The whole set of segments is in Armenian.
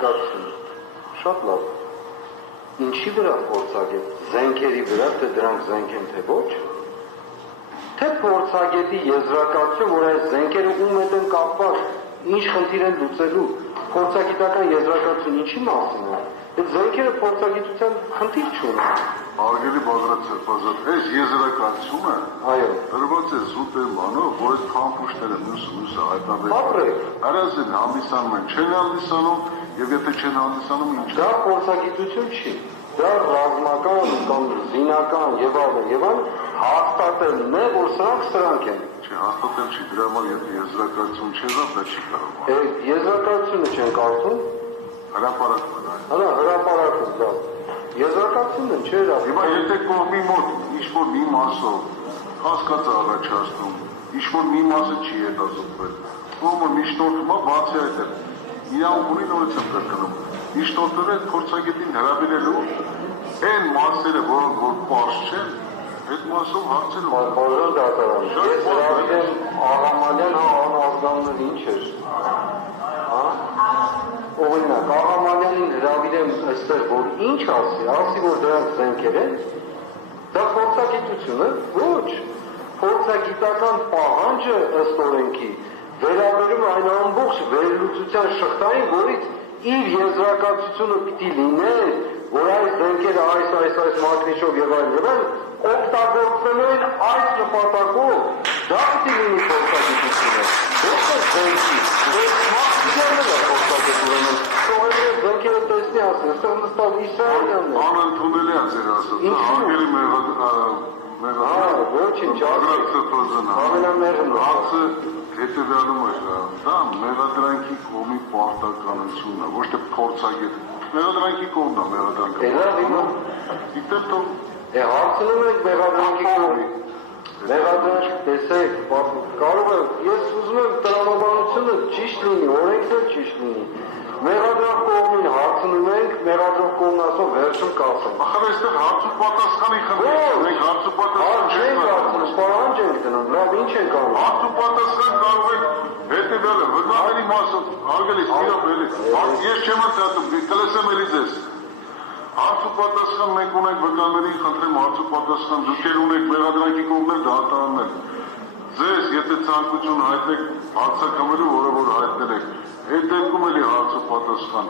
եզրակացություն, շատ լավ, ինչի վրա փորձագետ, զենքերի վրա, թե դրանք զենք են, թե ոչ, թե փորձագետի եզրակացություն, որ այս զենքերը ում հետ են կապված, ինչ խնդիր են լուծելու, փորձագիտական եզրակացություն ինչի մասին է, այդ զենքերը փորձագիտության խնդիր չունեն։ Արգելի Բաղրատ Սրբազատ, այս եզրակացությունը դրված է զուտ է բանով, որ այդ փամփուշտները մյուսը հայտնաբերել։ Առանձին հանդիսանում են, չեն հանդիսանում, եւ եթե չեն հանդիսանում, ինչ։ Դա փորձագիտություն չի, դա ռազմական կամ զինական եւ այլն, հաստատելն է, որ սրանք են։ Չէ, հաստատել չի, դրա համար եթե եզրակացություն չէ, դա չի կարող։ Այդ եզրակացությունը չեն կարծում։ Հրապարակն է։ Հրապարակը, դա։ Եզրակացությունն է, չէ՞ դա։ Հիմա եթե կողմի մոտ ինչ-որ մի մասով հասկաց առաջացնում, ինչ-որ մի մասը չի հետազոտվել, կողմը միշտորդում է բացի այդ էլ, իրավունք ունի նորից եմ կրկնում, միշտորդները այդ փորձագետին հրավիրելու այն մասերը, որոնք որ պարզ չեն, այդ մասով հարցերում։ Բոլոր դատարան։ Ես հրավիրեմ Աղամանյան անազգաններ ինչ էր։ Օրինակ, Աղամանյանին հրավիրեմ այստեղ, որ ինչ ասի, որ դրանք զենքեր են, դա փորձագիտություն է, ոչ, փորձագիտական պահանջը ըստ օրենքի վերաբերում այն ամբողջ վերլուծության շղթային, որից իր եզրակացությունը պիտի լիներ, որ այս զենքերը այս մակնիշով եւ այլն օգտագործվելու են այս նպատակով, դա պիտի լինի փորձագիտությունը, ոչ թե զենքի, այս մակնիշովն է փորձագիտությունը, թողել զենքերը տեսնի ասել, այստեղ նստած Իսրայելյանն է։ Անընդունելի է ձեր ասածը, արգելի ոչինչ, ամենամեղն հարցը հետևյալում է, դա մեղադրանքի կողմի պարտականությունն է, ոչ թե փորձագետ, մեղադրանքի կողմն է մեղադրանքը։ Հարցնում ենք մեղադրանքի կողմի, մեղադրանք տեսեք, կարող է, ես ուզում եմ տրամաբանությունը ճիշտ լինի, օրենքն էլ ճիշտ լինի, մեղադրանք կողմին հարցնում ենք, մեղադրող կողմն ասող վերջում կասենք։ Ախր այստեղ հարց ու պատասխանի խնդիր, մենք հարց ու պատասխան չենք հարցնում, պահանջ ենք դնում, լավ ինչ ենք անում։ Հարց ու պատասխան կարող ենք հետևյալը, վտանգելի մասը, արգելի, ես չեմ ընդհատում, կլսեմ էլի ձեզ։ Հարց ու պատասխան մենք ունենք վկանների, խնդրեմ հարց ու պատասխան, դուք ունեք մեղադրանքի կողմներ դատարաններ։ Ձեզ, եթե ցանկություն հայտնեք հարցակամելու, որը որ հայտնել եք, այդ դեպքում էլի հարց ու պատասխան։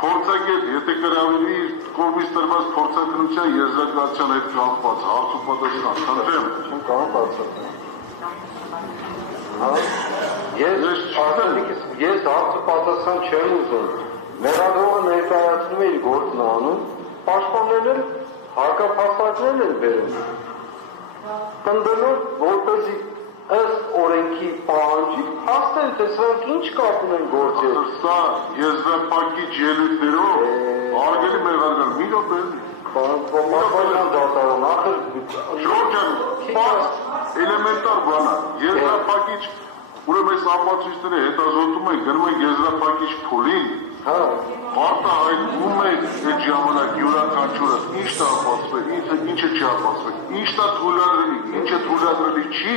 Փորձագետ, եթե կրավերի կողմից տրված փորձակնության եզրակացության հետ կապված հարց ու պատասխան, խնդրեմ։ Չեմ կարող բացատրել։ Ես հարց ու պատասխան չեմ ուզում։ Մեղադրողը ներկայացնում է իր գործն անում, պաշտպաններն էլ հարկափաստարկներն են բերում։ Տնտելով, որպեսզի ըստ օրենքի պահանջի հաստեն, թե սրանք ինչ կապ ունեն գործի հետ։ Սա եզրափակիչ ելույթներով արգելի մեղադրել, մի րոպե։ Պաշտպանական դատարան, ախր Ժորժան, էլեմենտար բան է, եզրափակիչ, ուրեմն այս ապացույցները հետազոտում են, գնում են եզրափակիչ փուլին, արտահայտվում է այդ ժամանակ յուրաքանչյուրը, ինչն է ապացվել, ինչը չի ապացվել, ինչն է թույլատրելի, ինչը թույլատրելի չի,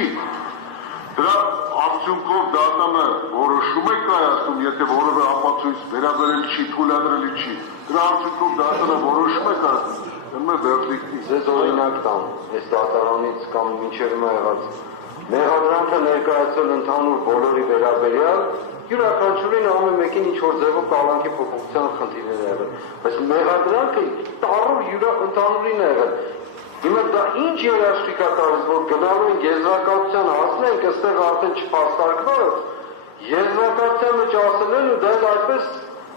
դրա արդյունքով դատանը որոշում է կայացնում, եթե որևէ ապացույց վերաբերել չի, թույլատրելի չի, դրա արդյունքով դատանը որոշում է կայացնում, դնում է վերդիկտի։ Ձեզ օրինակ տամ, այս դատարանից կամ մինչև հիմա եղած մեղադրանքը ներկայացել ընդհանուր բոլորի վերաբերյալ յուրաքանչյուրին ամեն մեկին ինչ-որ ձևով կալանքի փոփոխության խնդիրներ է եղել, բայց մեղադրանքը տարով ընդհանուրին է եղել։ Հիմա դա ինչ երաշխիք է տալիս, որ գնալու ենք եզրակացության հասնենք, այստեղ արդեն չփաստարկված, եզրակացության մեջ ասել են ու դա այդպես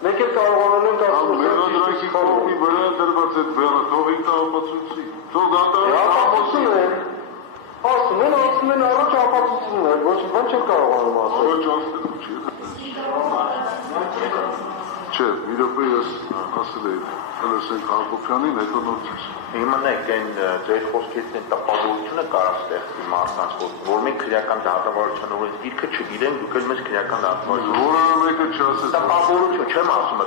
մենք էլ կարողանում ենք ասել։ Մեղադրանքի կողմի վրա դրված այդ բեռը, թող ինքը ապացույցի, թող դատարանը ասում են առաջ ապացույցն է, ոչ բան չեմ կարողանում ասել։ Առաջ ասելու չի, չէ, մի րոպե ես ասել էի, լսենք Հակոբյանին, հետո նոր ձեզ։ Իմանեք, այն ձեր խոսքերից այն տպավորությունը կարող ստեղծի մարդկանց, որ մենք քրեական դատավարության օրենսգիրքը չգիտենք, դուք էլ մեզ քրեական դատավարություն։ Որը մեկը չասես։ Տպավորություն չեմ ասում,